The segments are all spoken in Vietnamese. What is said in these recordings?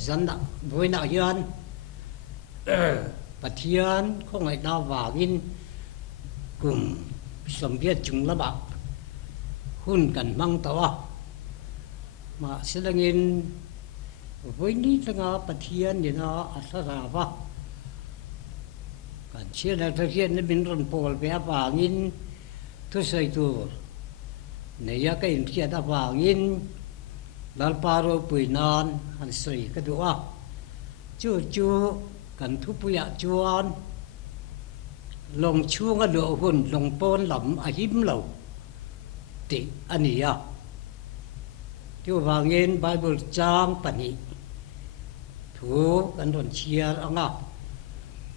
dân đã với nào dân bát thiên không ai đào vào in cùng sầm biết chúng là bạc hun cần mang tàu mà sẽ là in với ní là ngã bát thiên thì nó sẽ ra vào còn chia là thực hiện nó biến thành bồi bé vào in tôi xây tu này ya cái kia đã vào in lal paro pui nan han sei cái đó chú chú cần thu bùi chuan lòng chuông ở lỗ hồn lòng pon lắm à hiếm lâu thì anh ấy à chú vào nghiên Bible trang pani thu cần đồn chia ông à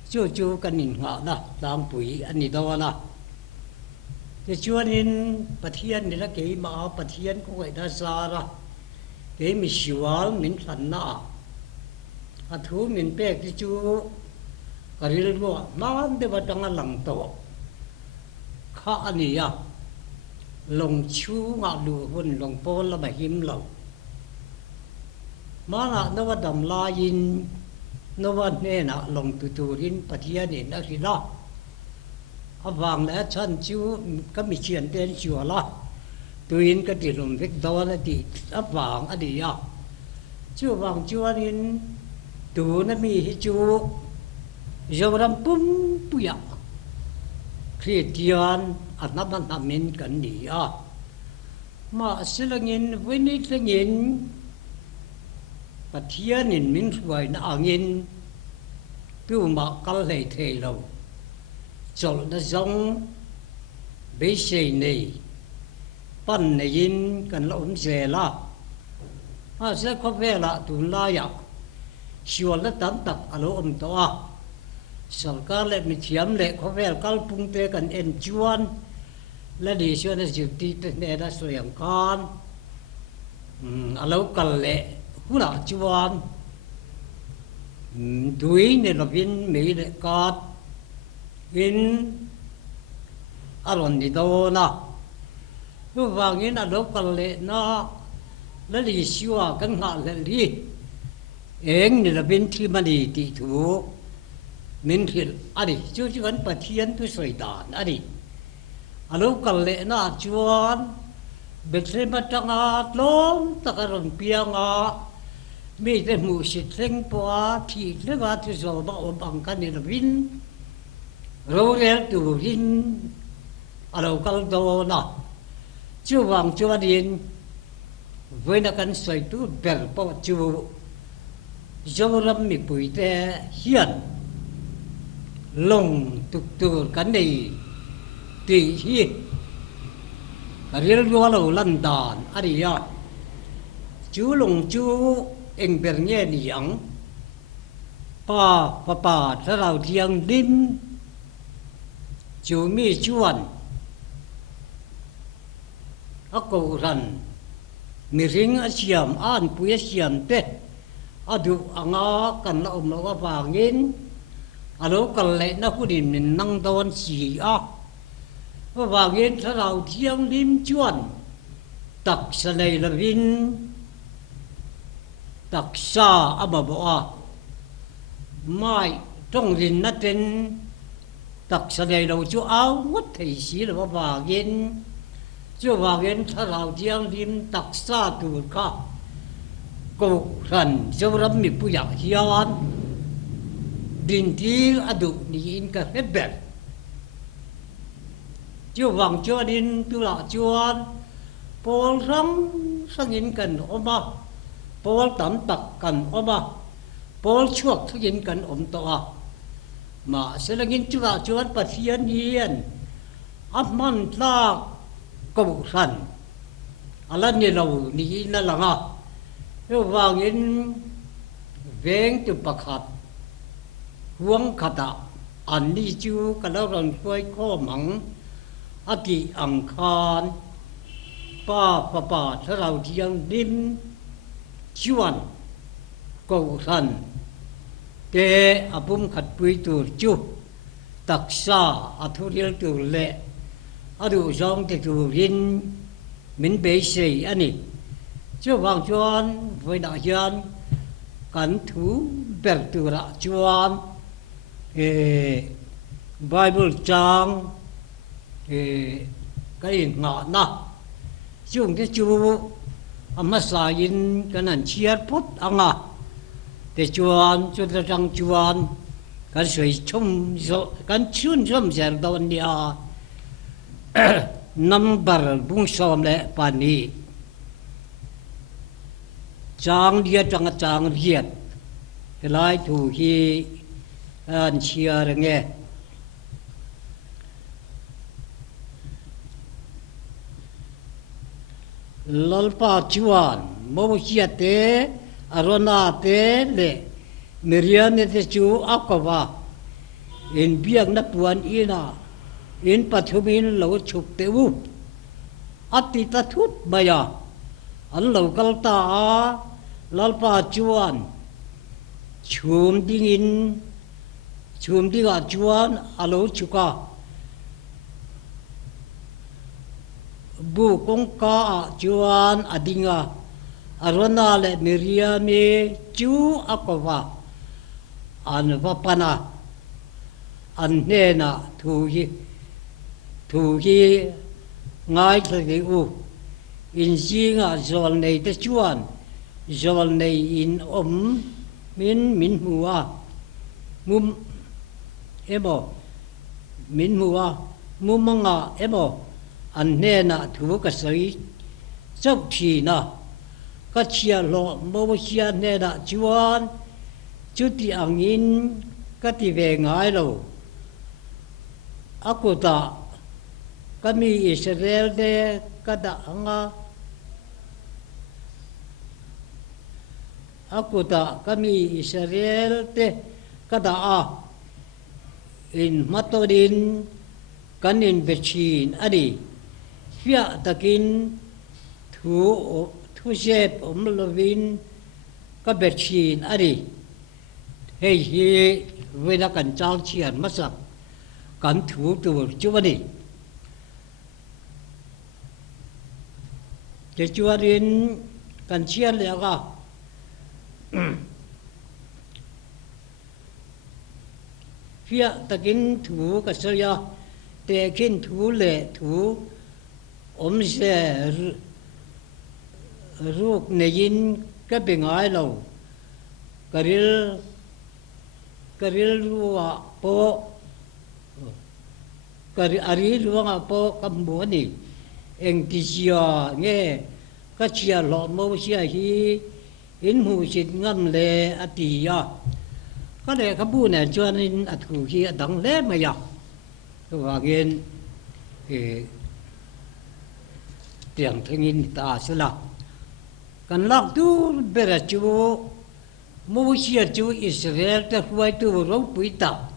chú cần nhìn họ na làm bùi anh ấy đâu na thì chúa nên bát thiên này là cái mà bát thiên cũng vậy đã ra ra cái mình xíu mình thành na à thu mình bé cái chú cái gì đó mà anh để bắt đang làm tổ khác anh ấy à lòng chú ngã lù hồn lòng pon là bài hiếm lâu mà là nó bắt đầm la in nó bắt nè na lòng tu in bát thiên này nó gì đó vàng lẽ chân chú có bị chuyển tên chùa là tôi in cái tiền đồng việc đó là thì ấp vàng ở đây à chú vàng chúa nên tu nó mi chú giờ làm bún bùi à khi tiền ăn nằm mình cần đi à mà sẽ là nhìn với nít là nhìn và thiên nhìn mình vậy nó nhìn tu mà cái này thề lâu cho nó giống bế xe này pan này in cần là dễ là sẽ có vẻ là tụi la ya xua là tán tắc alo to sau cả lại mình chiếm lại có vẻ cả bung tê cần en chuan là đi xua nó chịu tí này đã soi ang con alo cần lệ hú nào chuan đuôi này là viên mỹ lệ con in aron đi đâu na lúc vàng in ở đâu còn lệ na lấy đi xua căn hạ lệ đi em này là bên thi mà đi tỷ thủ mình thì đi chú vẫn bát thiên tôi soi đàn đi ở đâu còn lệ na chuan bên trên mặt trăng lom ta cái rồng piang mấy cái mù xịt sinh qua thì nó vào thì rồi bảo bằng cái này là vin rồi đấy tụi vin ở đâu có đâu nào chú vàng chú điên với nó cần xoay tu bèn bao chú dâu lâm mi bụi te hiền lồng tục cái này tùy hi cái riêng lo lâu lần đàn ở đây à chú lồng chú anh bèn nghe niệm pa ra đầu thiêng đêm chú mi chuan ở cầu rần mi ring ở xiêm an bùi xiêm tết ở du ang cần là nó vàng in ở đâu cần lệ nó quyết định mình năng đón gì vàng in ra đầu thiêng đêm chuan tắc sa này là vin tắc sa ở bờ bờ mai trong rừng nó trên tắc sa này đầu chú áo quất thầy sĩ là vàng in chú vàng in ra đầu thiêng đêm tắc sa tu cả cầu thần dâu lắm mi bùi giặc hiền đình thi ở đủ nín cả hết bẹt chú vàng chú điên tu lạ chuan Paul rong sang in cần ôm Paul tắm tặc cần ôm Paul chuộc sang in cần ôm to mà sẽ là in chú lạ chuan bát hiền hiền ấp man la cầu thần alan ni lâu nín là lăng chú vàng in veng tu bạc huống khata anh đi chú cái đó rồi quay khó mắng à kỳ ăn khan pa thế nào tiếng đêm chuan cầu thần thế à bung khát bùi tu chú đặc sa à thu điel tu lệ à đủ giống thì tu rin mình bế sĩ anh ấy chú vàng chuan với đạo dân kan thu ber tu ra chuan Bible chang cái ngọ na chung cái chu amma sa in kan an chiar put anga te chuan chu ta rang chuan kan soi chum zo kan chun chum zer don dia number bung som le pani chang dia chang riat lai thu hi an chiar nge lalpa chuan mo chia te arona te le merian te chu akwa in biang na puan ina in pathumin lo chup te u ati ta thut maya an lo kal ta lalpa chuan chum ding a chuan alo chuka bu kong ka chuan adinga arona le miriami chu akwa an vapana an nena thu hi ngai thei u in jinga zol nei te chuan zol nei in min huwa mum emo min huwa mumanga emo an nena thu ka sai chok thi na ka chia lo mo chia nena chuan chu ti angin ka ti ve ngai lo akuta kami Israel de kada anga akuta kami Israel te kada a in matodin kanin bechin ani fia takin thu jet lovin ka bechin ani hei hi vela kan chal chian masak kan thu tu chuani ke chuarin kan chian le ga phía takin thu ka saya te kin thu le thu se ruk neyin ka bengai lo karil ruwa po ari ruwa po kamboni eng tisia nge ka chia lo mo sia hi in hu sit ngam le atia có lẽ các bu này cho nên thủ khi đóng lẽ mà dọc và nghiên thì tiền thanh niên ta sẽ làm cần lọc tu bây giờ chú mua xe chú Israel ta quay tu rau bụi tàu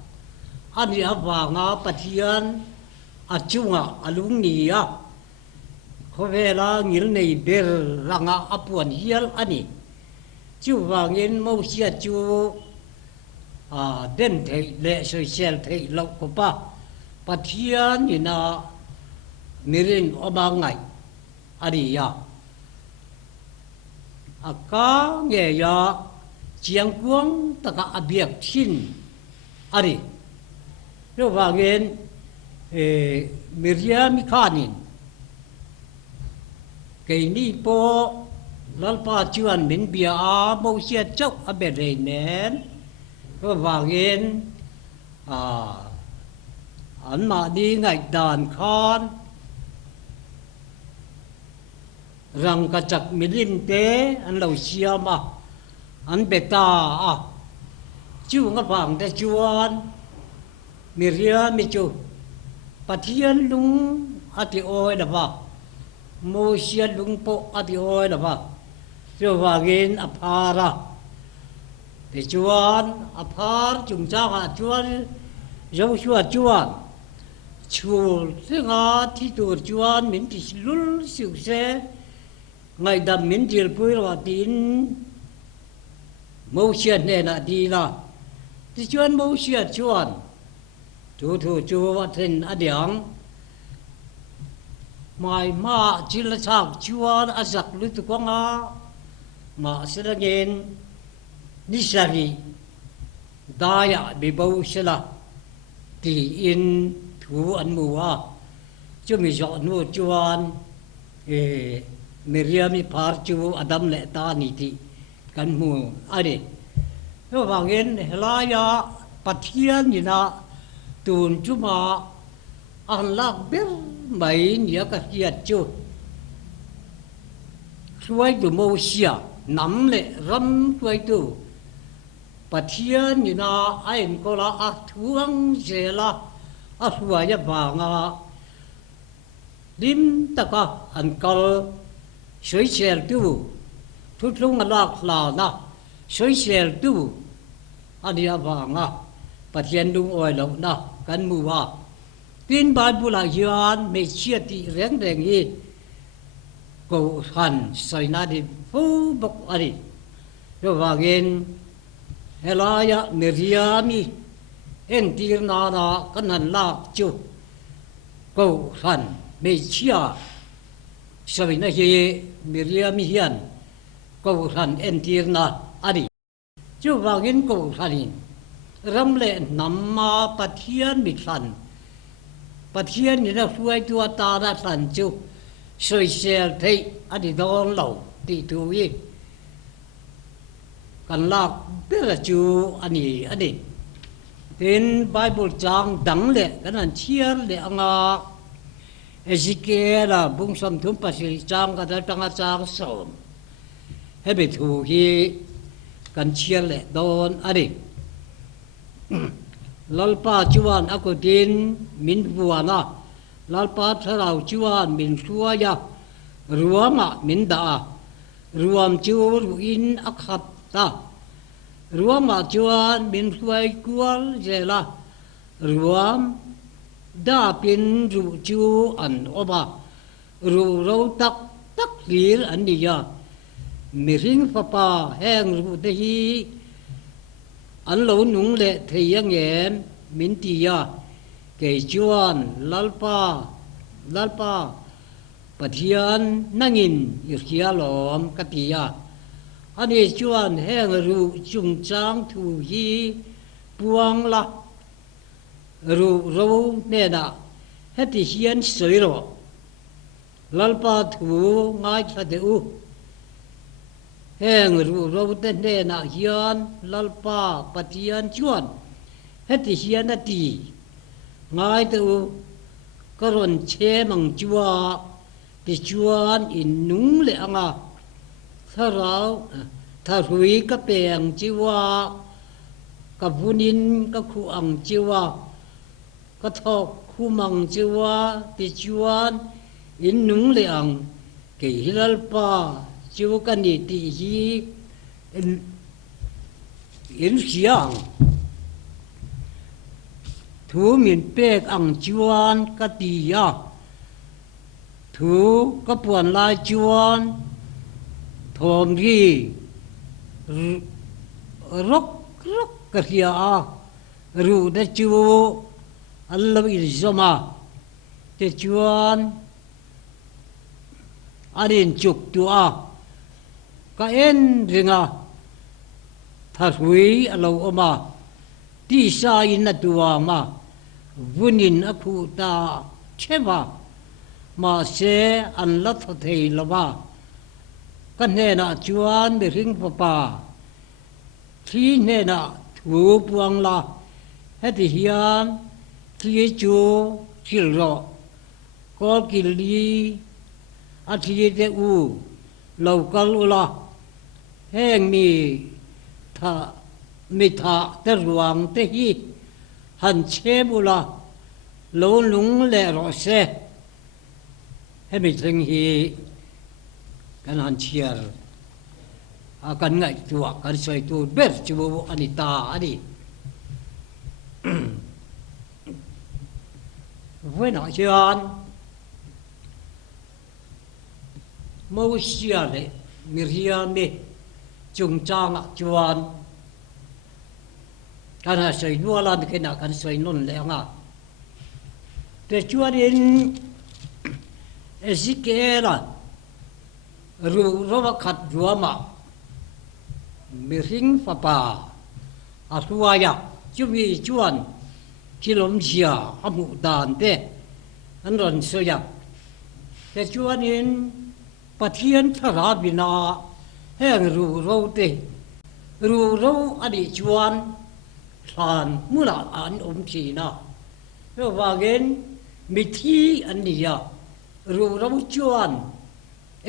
anh đi học vào ngõ bát hiền à chú ngõ à lúng nhì á có vẻ là người này bề là ngõ áp buồn hiền anh đi chú vào nghiên mua xe chú đến thấy lệ soi xem thấy lâu của ba bắt hiền như na mirin ở ba ngày đi ya cá nghề ya chiang quang tất cả việc xin đi rồi vào nghiên Miriam Mikhanin cái ni po lalpa chuan min bia mo sia chok abere nenก็ว่าเงินอันมาดีไงด่านคอนรังกระจักมิลินเตอันเราเชียมาอันเบตาจู่งฟังแต่จวนมิเรียมิจูปะเทียนลุงอติโอยนะบ่โมเชียลุงโปอติโอยนะบ่เจ้าว่าเงินอภาระแต่จวนอภารจุงจ้าจวนเจ้าชัวจวนชูซึ่งที่ตัวจวนมินติลุลสิวเสไงดำมินจิลปุยว่าดินมูเชียนเนี่ยนะดีละที่จวนมูเชียจวนถูจูว่าเทนอเดียงไม่มาจิลชากจวนอาศักลุตุกงามาเสดเงิน nisari daya bibau sila ti in thu an mua chu mi zo nu chuan Miriam mi par chu Adam le ta ni ti kan mu ani no wangin helaya pathian ni na tun chu ma an lak ber mai ni ka hiat chu suai du mo sia nam le ram suai tu pathian ni na ain ko la a thuang zela a suaya banga lim taka an kal soi sel tu thu thung lak la na soi sel tu ania banga pathian dung oi lo na kan mu wa tin Bible la hian me chia ti reng reng hi ko han soi na di fu bok ari ro wangin helaya Miriami en tir na na kan han lak chu ko han me chia soi na hi Miriami hian ko han en tir na ari chu wangin ko hanin ram le namma pathian mi than pathian ni na fuai tua ta ra than chu soi sel thei ani don lo ti tu yi kan lak bela chu ani tin Bible chang dang le kan an chiar le anga Ezekiel bung sam thum pasil chang ka da tanga chang som hebe thu hi kan chiar le don ani lalpa chuan ako din min buana lalpa tharau chuan min suaya ruama min da ruam chu ruin akhat ta ruama chuan min suai kual zela ruam da pin ru chu an oba ru ro tak lir an niya mi ring papa heng ru de hi an lo nung le thei yang em min ti ya ke chuan lalpa pathian nangin irhia lom ka ti ya ani chuan heng ru chung chang thu hi puang la ru ro ne na heti hian soi ro lalpa thu ngai tha de u heng ru ro te ne na hian lalpa pathian chuan heti hian a ti ngai te u karon che mang chua ti chuan in nung le anga tharau tharui ka peng chiwa ka bunin ka khu ang chiwa ka thok khu mang chiwa ti chuan in nung le ang ke hilalpa chu ka ni ti hi in hiang thu min pek ang chuan ka ti ya thu ka puan lai chuan thom ri rok ka hia ru da chu allo il zoma te chuan arin chuk tu ka en ringa tharui alo oma ti sa in na tuwa ma vunin akhu ta cheva ma se an la thei lova kan ne na chuan mi ring papa thi ne na thu puang la heti hian thi chu khil ro ko kili a thi te u local ula heng mi tha te ruang te hi han che bula lo lung le ro se he mi thing hi kan han chiar a kan ngai tua kan soi tu ber chu anita ani với nó chian mâu xia lệ Miriam mi chung trang chuan kan ha soi nua lan cái nào kan soi non le nga te chuan in Ezekiel ru ro khat ruama mi ring fa pa a suaya chumi chuan kilom sia amu dan te an ron soya te chuan in pathian thara bina heng ru ro te ru ro ani chuan than mula an chi na ro wagen mi thi an nia ru ro chuan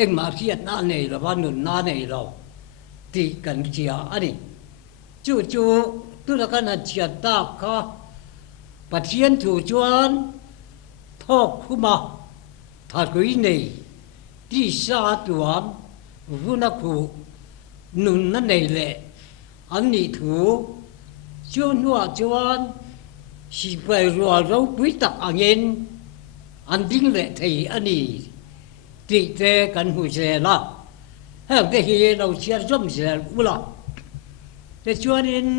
eng ma khiat na nei la ban nun na nei lo ti kan chia ani chu chu tu la kan chia ta kha pathian thu chuan thok khuma tha kui nei ti sa tuam vuna khu nun na nei le an ni thu chuan hua chuan si pai rual ro pui tak angin an ding le thei ani ti te kan hu se la ha ke hi lo chia zom se ula te chuan in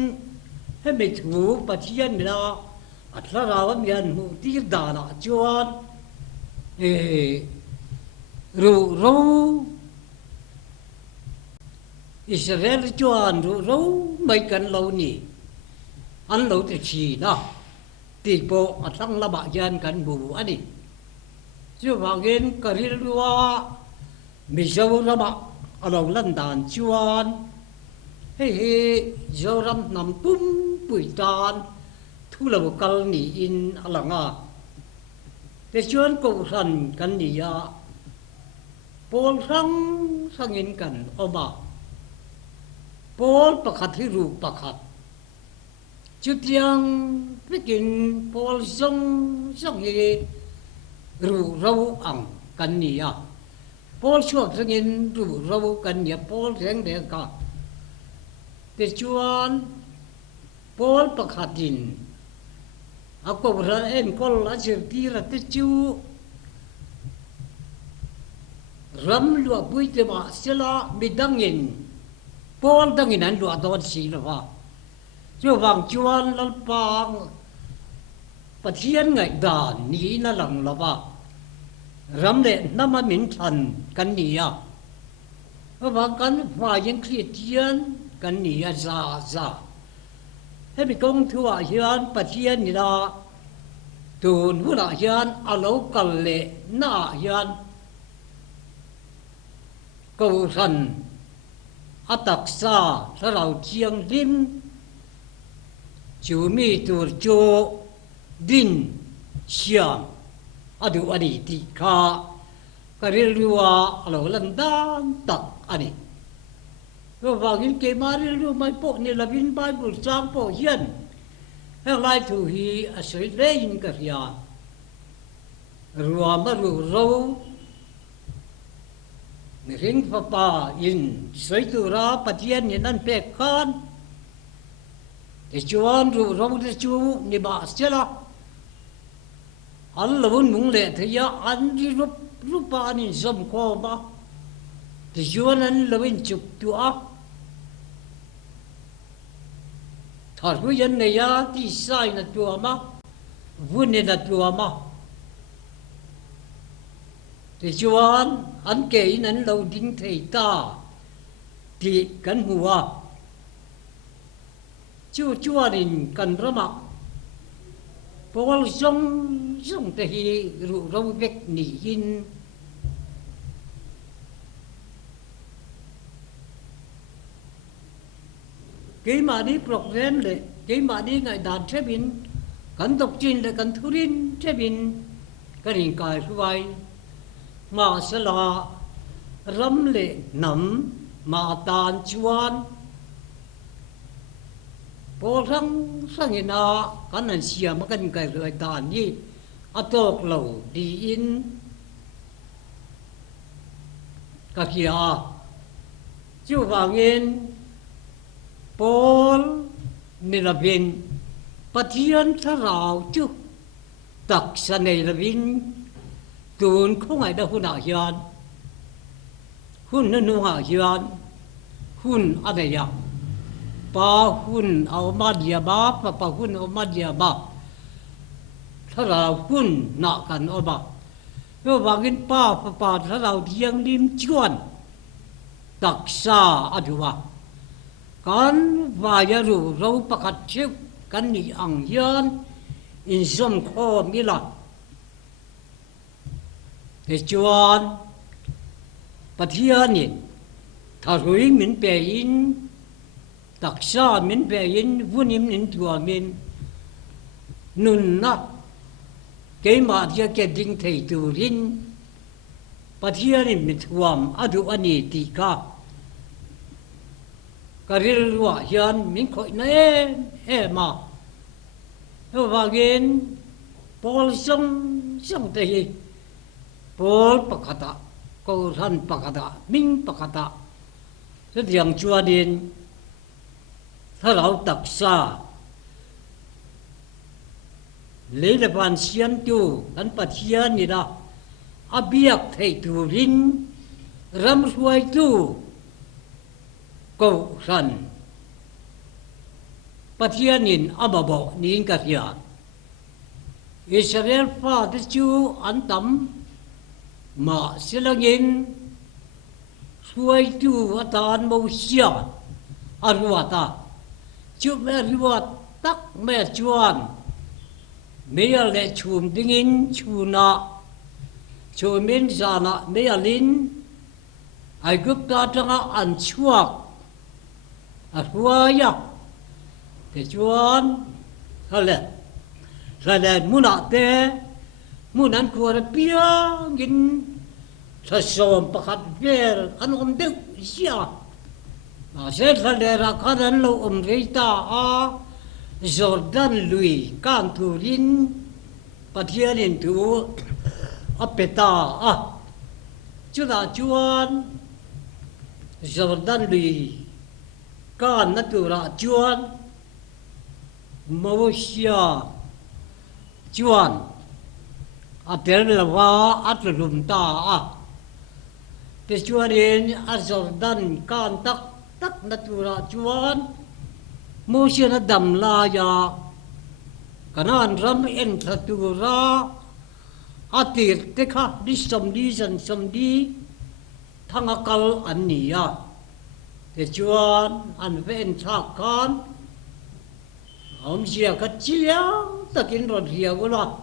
he me thu pathian la atla ra wa mian hu ti da na chuan ru ro Israel chuan ru ro mai kan lo ni an lo te chi na ti po atlang la ba yan kan bu ani chu wangin karil ruwa mi zo ra ba alo lan dan chuan he zo ram nam pum pui tan thu lo kal ni in alanga te chuan ko ran kan ni ya pol sangin kan oma pol pakhat hi ru pakhat chu tiang pikin pol song hi ru rau ang kan ni ya pol chuak sangin ru rau kan ni pol reng de ka te chuan pol pakhatin ako ra en kol a chir ti ra te chu ram lua pui te ma sela midangin pol dangin an lua don si la wa chu wang chuan lal pang pathian ngai dan ni na lang la wa ram le nama min than kan ni ya wa kan fa yin khri tian kan ni ya za he bi kong thua hian pathian ni la tun hu la hian a lo kal le na hian ko san atak sa sarau chiang lim chu mi tur cho din siam adu ani ti kha karil ruwa alo lan dan tak ani ro wangin ke maril ru mai po ni labin bible chang po hian he lai thu hi a soi lein ka ria ruwa ma ru ro ni ring fa pa in soi tu ra pathian ni nan pe khan te chuan ru ro te chu ni ba sela an lovun mung le thaya an ri rup pa ni som ko ba te chuan an lovin chup tu a thar hu yan ne ya ti sai na tu ma vun ne na tu ma te chuan an ke in an lo ding thei ta ti kan huwa chu chuanin kan rama pol song te hi ru ro vek ni in ke ma ni program le ke ma ni ngai dan thebin kan dok chin le kan thurin thebin kan in kai ruai ma sala ram le nam ma tan chuan pol sangina kan an sia ma kan kai ruai dan ni atok lo di in ka kia chu wangin pol ni labin pathian tharau chu tak sa nei labin tun không ai đâu hun à hiền hun nó nu à hiền hun ở đây à ba hun ở mặt địa ba ba hun ở mặt địa ba thà là hun nọ cần ở ba rồi vào cái ba thà là thiêng lim chuan đặc sa ở đâu ba kan vaya ru ro pakat chiu kan ni ang yan in som kho mi la te chuan pathian ni tharui min pe in taksa min pe in vunim nin tua min nun na ke ma thia ke ding thei tu rin pathian ni mit huam adu ani ti ka karil wa hian min khoi na e ma ho wagin pol song te hi pol pakata ko ran pakata min pakata se diang chua din tha lau tak sa le le ban sian tu an pathian ni da abiak thei tu rin ram ruai tu ko ran pathianin ababo nin ka hian Israel fa de chu an tam ma silangin ruai tu atan mo sia arwata chu me riwat tak me chuan me le chum dingin chuna chumin sana me alin ai gup ta tanga an chuak arwaya te chuan hale munate munan kuara piangin sa som pakat vel an deu sia se hale ra karan lo reita a Jordan lui kan turin pathianin tu apeta a chuna chuan Jordan lui kan natura chuan Malaysia chuan atel lawa atlum ta a te chuanin a Jordan kan tak natura chuan Malaysia na dam la ya kanan ram en natura atir te kha di som di thangakal an ni ya te chuan an ven tha kan ông già cái chiang ta kiến rồi hiền quá lo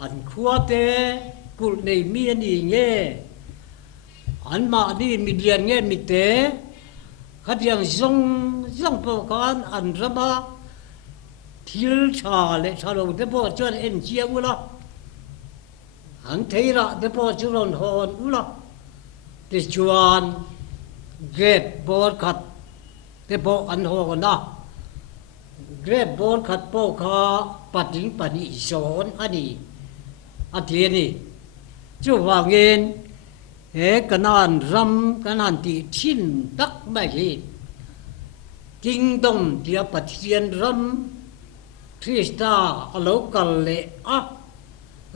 anh khua te cụ này miên đi nghe anh mà đi mi liền nghe mi te cái yang zong po kan anh ra ba thiếu trà lệ trà đầu te po cho anh chia quá lo anh thấy ra te po cho anh hồn quá lo te chuan ghép bor khát te po anh hồn đó Grab bol khat po kha pating pani zon ani athiani chu wangin he kanan ram kanan ti thin tak ma hi kingdom dia pathian ram Krista alo kal le a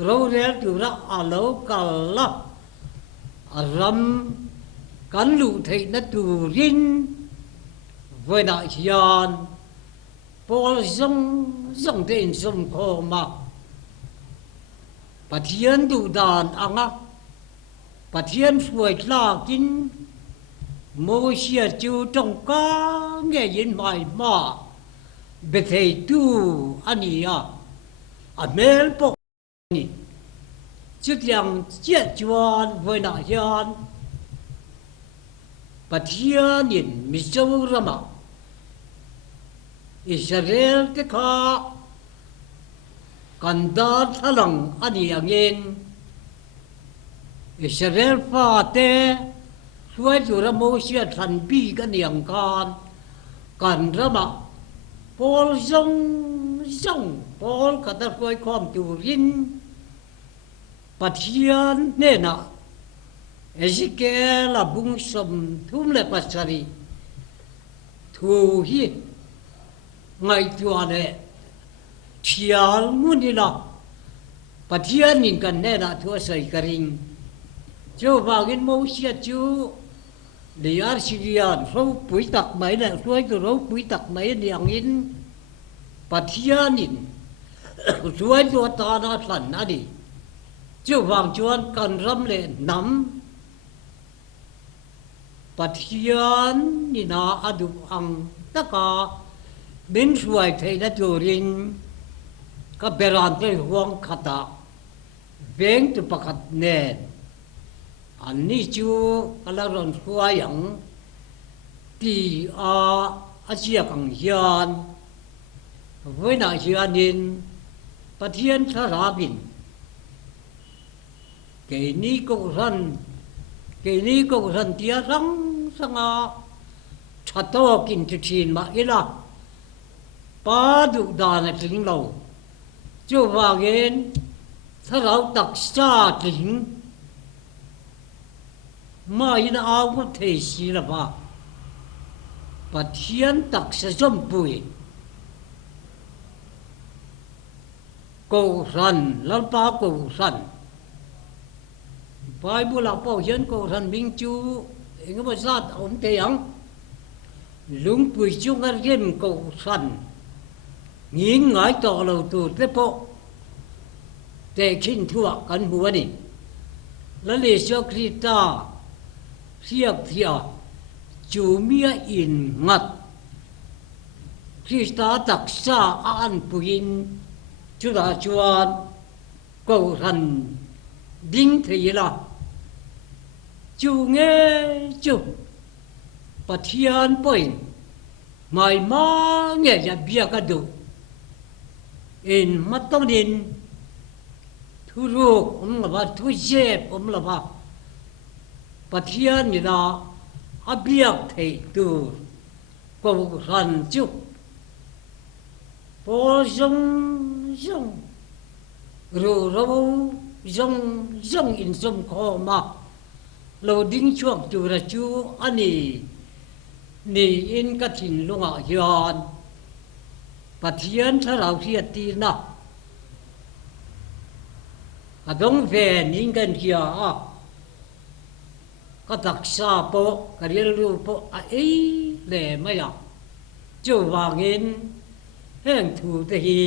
ro le tu ra alo kal la ram kan lu thei na tu rin với đại hiền Paul dòng tên dòng khổ mà bà thiên đủ đàn ăn á bà thiên phùi la kinh mô xìa chú trong cá nghe yên mài mà bê thầy tu anh à à mê bọc anh chút yang chết chuan với đại hiền bà thiên nhìn mi sâu ra mà Israel te kha kanda thalang ani angin Israel fa te suai jura mo sia than bi kan yang kan rama pol zong pol kata suai khom tu rin pathian ne na Ezekiel abung som thum le pasari thu hi ngày chùa này chial muốn đi nào bà thiên nhìn cần nè đã thua sợi cà ring chú vào cái mẫu xe chú để ăn Syrian rau bụi tắc mấy này rồi từ rau bụi tắc mấy niang in bà thiên nhìn rồi từ ta nó thành na đi chú vào chuan cần râm lệ nắm Pathian ni na adu ang taka min suai thei na turin ka beran te huang khata veng tu pakat nen an ni chu kalaron huayang ti a chia kang hian với na hianin Pathian tharabin ke ni ko ran tia rang sanga thato kin thin ma ila pa du da na ting lo chu wa gen tharau tak sa ting ma ina au ko thei si la ba Pathian tak sa som pui cầu sanh lal pa cầu sanh Bible là bảo hiến cầu sanh minh chú người mà sát ông tiếng lúng bụi chung ăn game cầu sanh nghĩ ngái tỏ lầu tù thế bộ để kinh thua cắn bùa đi là lệ cho Krita siết thia chú mía in ngặt Krita đặc sa an buin chú đã chuan cầu sanh đinh thì là chú nghe chú Pathian point mai ma nghe ya bia ka du in matong din thu ru là ba thu je là ba Pathian ni da a bia thei tu cầu sanh chú po sông sông rồi rong in som kho ma lo ding chuak tu ra chu ani ni in ka thin lunga hian Pathian tharau hiat ti na adong ve ning kan hia a ka taksa po ka ril ru po a ei le ma ya chu wangin heng thu te hi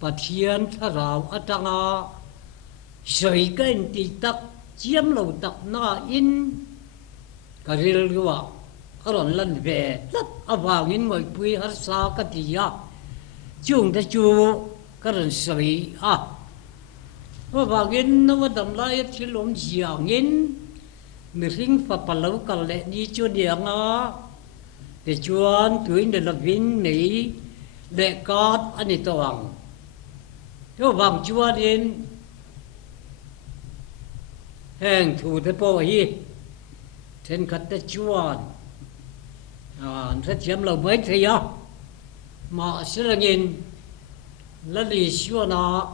Pathian tharau atanga soi kan ti tak chiam lo tak na in karil ruwa aron lan ve lat awangin moi pui har sa ka ti ya chung ta chu karon soi awangin no dam lai thilom jiangin mi ring fa palau kal le ni chu nianga de chuan tuin de lavin nei de kat ani tawang cho vàng chúa đến hàng thủ thế po hi trên khát thế chúa rất chiếm lâu mấy thế ya mà sẽ là nhìn là lý chúa nó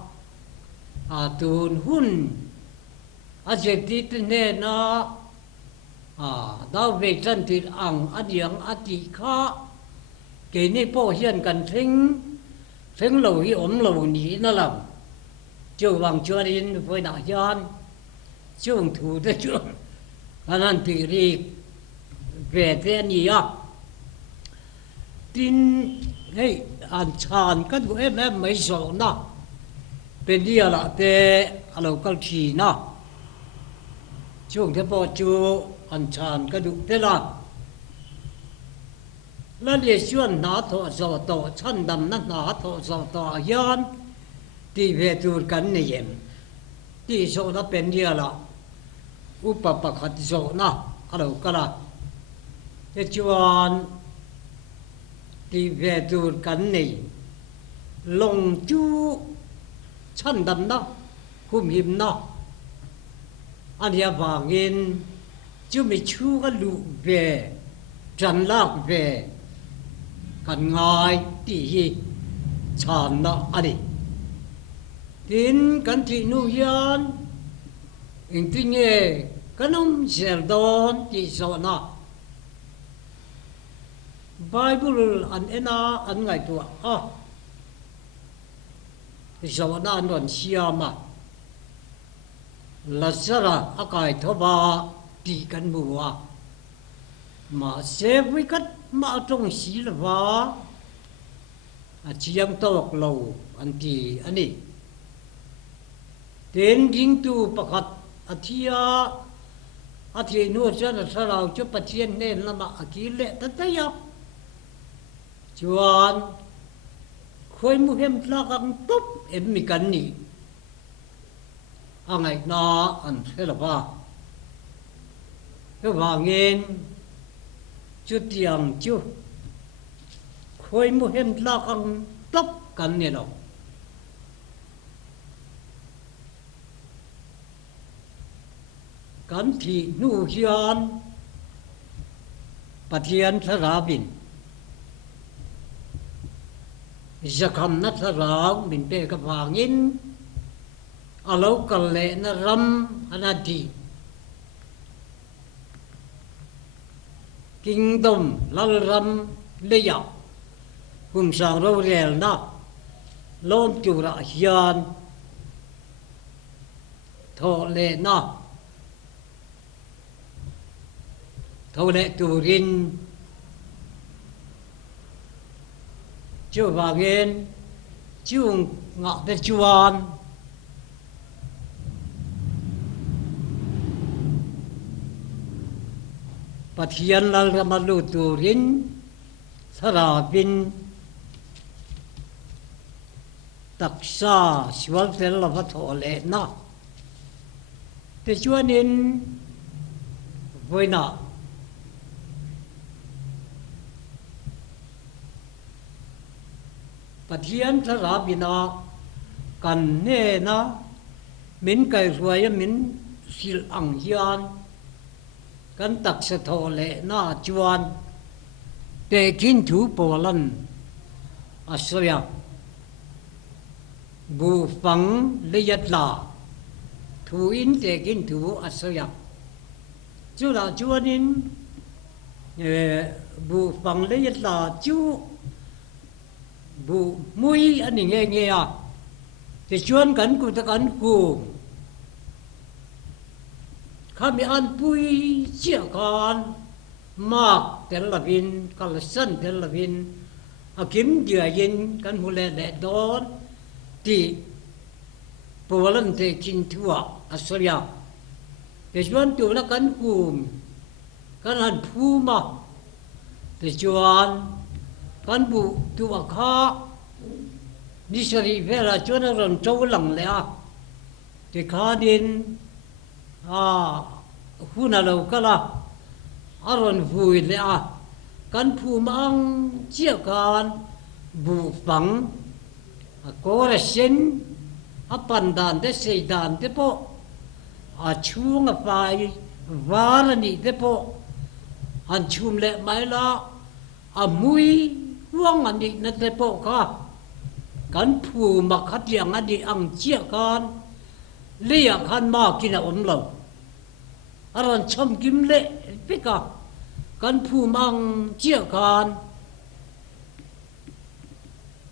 tuôn hun dệt tí tên nè nó đau về chân thịt ăn điếng tị khá cái này po hiền cần phèn lâu hi lâu ní nó làm chiều vàng chúa đến với đại gian chiều thủ thế chúa anh ăn tỉ đi về thế nhỉ tin hey ăn chan cái của em mấy số na bên đi là thế alo câu chỉ na chiều thế bao chú ăn chan cái đủ thế là là để xuân nã thọ giàu tọ chân đầm nát nã thọ giàu tọ yan thì về tur cắn này em thì số nó bên đi là upapa khát số na alo cái là thế chuan thì về tur cắn này lồng chú chân đầm na hum him na anh ya vàng in chú mình chú cái lũ về trần lạc về kan ngai ti hi chan na ani tin kan ti nu yan in ti nge kanom sel don ti so na Bible an ena an ngai tu ti so na an ron siama Lazara akai thoba ti kan buwa mà sẽ với cách mà trong xí là vá chiang tawak lâu anh thì anh đi đến dính tu pakat อาทิยาอาทินูจะนั่นสลาวจุปะเทียนเน้นละมาอากิเลตัตยาจวนคอยมุเฮมตลากังตุ๊บเอ็มมีกันนี่อะไรนาอันเสละว่าก็ว่าเงินจุดยังจุคอยมุเฮมตลากังตุ๊บกันเนี่ยหรอกันที่นู่นยันปะเทียนสระบินจะคำนัดสระบินเปกับวางินอาลูกเลนรำอนาดีกิงดมลัลรำเลียกุมสางเราเรียลนะล้มจุระยันโทเลนะทว่าเลตูรินจูบางเงินจูงงะเดจวนปะเทียนลลมาลูตูรินสระบินตักษาสวลเตลวัทโอเลนะเดจวนินไว้นะปะเทียนสระบินากันเน่นะมินไก่รวยมินสิลอังยานกันตักสะโทเลน่าจวนเตกินถูโปลันอัศยาบูฟังเลียดลาถูอินเตกินถูอัศยาจุลาจวนินบูฟังเลียดลาจูbu mui anh nghe nghe à thì chuyên cắn của ta cắn cùng khám bị ăn bui chia con mạc tên là vin còn là sân tên là vin à kiếm dừa yên cắn hù lẹ lẹ đón thì bộ lần thì kinh thua à sao ya thì chuyên tụ là cắn cùng cắn ăn phu mà thì chuyênกันบุตัวข้าดิฉันเวลาชวนเราโจวหลังเลยอ่ะที่ข้าดินหุ่นเราก็ละอารมณ์วุ่นเลยอ่ะกันผู้มังเชี่ยวกันบุฟังก็ระเซ็นปันดานเดเสดานเดโปช่วงไฟวาระนี่เดโปอันชุมเละไม่ละมุยว่างอันนี้นั่นเลยพวกเขากันผู้มาขัดยังอันนี้อังเจียกันเลี้ยงขันมากินอมเราอรันชมกิมเละพิกากันผู้มังเจียกัน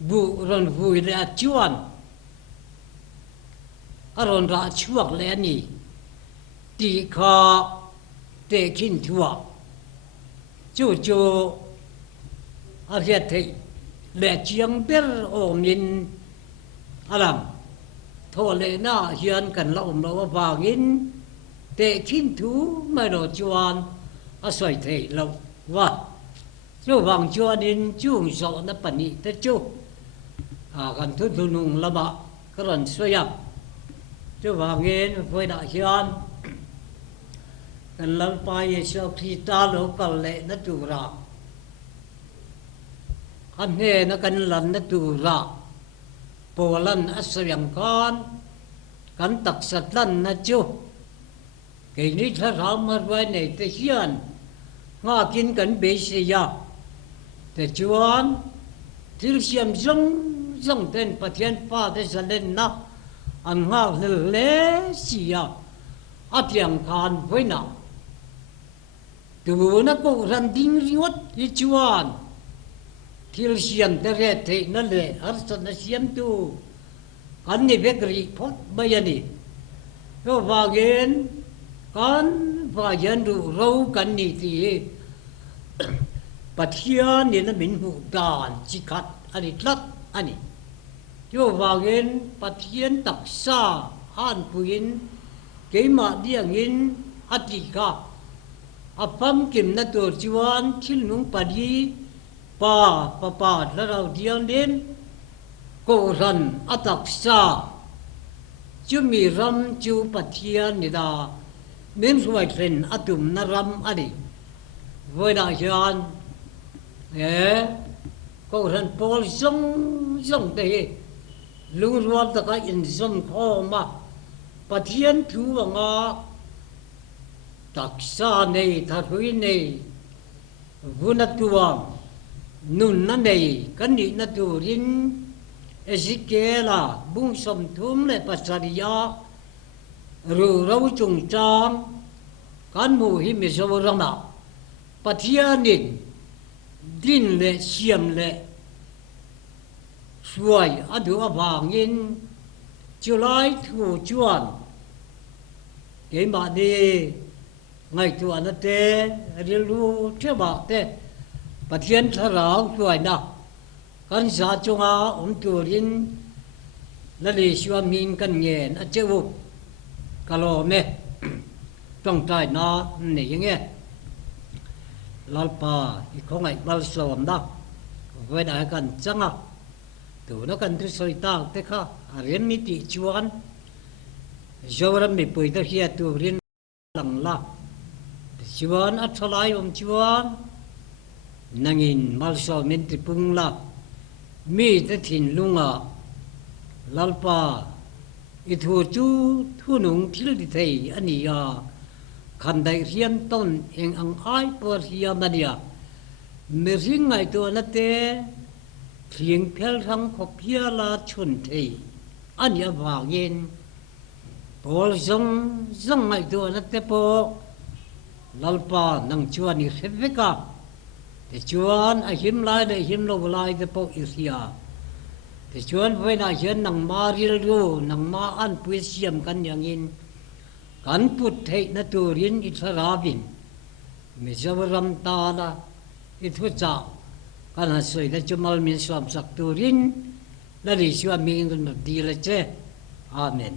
บุรันวุยเละจวนอรันราชวกเละนี่ตีขาเตกินทัวจู่อาเรียที่เละเชียงเบลโอมินอารามโทเลน่าเฮียนกันละเราว่าบางินเตะขินทูไม่รอจวนอาศัยเทเราว่าจู่วางจวนินจู่สอนนับปนิแต่จู่กันทุนนุงละบะกรันสวยจู่วางเงินไฟด่าเฮียนกันลังไปชอบที่ตาโลกันเละนัดดูราอันนี้นักการลันนัดูระโปลันอัศยังกันตักสัตลันนัดจูกินนี้ถ้าเรามาไว้ในเทียนงากินกันเบสิยาแต่จวนที่เสียมจงเต้นปะเทียนป้าได้สเลนนะอันงาเลสิยาอัดยังการไว้นะตัวนักรันดิ้งริวดที่จวนที่เสียมแต่เรื่องที่นั่นแหละอาร์สันเสียมตัวกันนี่เบกรีพอดไม่ยันนี่ก็ว่าเงินกันว่ายันดูเรากันนี่ที่ปัทยานี่นั่นเป็นหูดานจิกัดอันนี้ลัดอันนี้ก็ว่าเงินปัทยาตักษาอ่านผู้หญิง cái mà điang in atika apam kim na tur chuan thil nung padi pa la rau diang den ko ran atak sa chu mi ram chu pathian ni da men ruai ren atum na ram ani voi da hian ko ran pol zong te lu ruam ta ka in zom kho ma pathian thu nga taksa nei tharui nei vunatuam nun na nei kan ni na turin Ezekiela bung som thum le pasaria ru rau chung chang kan mu hi mi so rama pathianin din le siam le suai adu awangin July thu chuan cái mà đi ngày tuần nó té đi lu chưa bảo té và thiên thà ráo tuổi nào con giá chung à tu rin là đi xua min con nhện ở châu calo mẹ trong trái nó này nghe lalpa không ai bao sầu đâu với đại con chẳng à tu nó cần thứ soi tao té khá riêng mi tị chuan Zoram mi pui ta hiya tu rin lang la chuan a thalai chuan nangin malso min ti pung la mi ta thin lunga lalpa I thu chu thu nung thil di thei ani ya khan dai riam ton eng ang ai por hiya mania mi ring ngai to na te thieng phel thang khop hia la chun thei ani awangin Paul zong ngai tu na te po lalpa nang chuan ni kheveka te chuan a him lai de him lo lai te po isia te chuan voi na hian nang maril ru nang ma an pui siam kan yangin kan put thei na turin I tharawin mi zawaram ta la I thu cha kan ha soi na chumal min swam sak turin la ri chuan mi ngun di la che amen